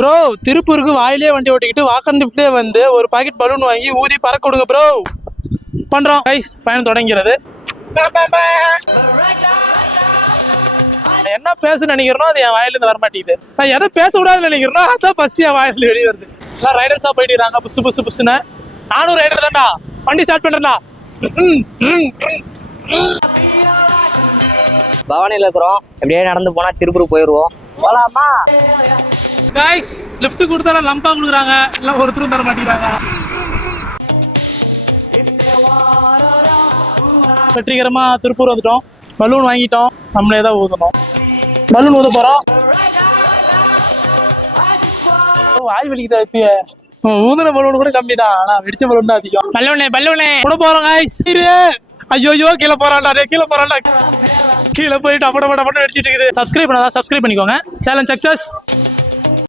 Bro திருப்பூருக்கு வாயிலே வண்டி ஓட்டிக்கிட்டு வாக்கன் லிஃப்ட்லேயே வந்து ஒரு பாக்கெட் பலூன் வாங்கி ஊதி பறக்க கொடுங்க ப்ரோ. பண்றோம் கைஸ், பயணம் தொடங்கிறது. என்ன பேச நினைக்கிறனோ அது என் வாயிலிருந்து வர மாட்டேங்குது. நான் எதை பேச கூடாதுன்னு நினைக்கிறனோ அதான் ஃபர்ஸ்ட் என் வாயில வெளியே வருது. எல்லாம் ரைடர்ஸா போயிட்டு இருக்காங்க புசு புசு புசுன்னு. நானும் ரைடர் தான்டா, வண்டி ஸ்டார்ட் பண்றேன்டா. பவானியில் இருக்கிறோம், எப்படியே நடந்து போனா திருப்பூர் போயிடுவோம். போலாமா கைஸ்? லிஃப்ட் கொடுத்தாலும் லம்பா கொடுக்குறாங்க, இல்லை ஒருத்தரும் தர மாட்டேங்கிறாங்க. வெற்றிகரமா திருப்பூர் வந்துட்டோம். பலூன் வாங்கிட்டோம், நம்மளே தான் ஊதணும். பலூன் ஊத போறோம். வாய் வலிக்குதா? இப்பயே ஊதுன பலூன் கூட கம்மி தான், ஆனா வெடிச்ச பலூன் தான் அதிகம். பலூனே பலூனே கூட போறோம் கைஸ். ஐயோ கீழே போறான்டா, கீழே போறான்டா. கீழே போயிட்டு அப்பட வெடிச்சிட்டு இருக்குது. சப்ஸ்கிரைப் பண்ணாதான் சப்ஸ்கிரைப் பண்ணிக்கோங்க. Challenge success.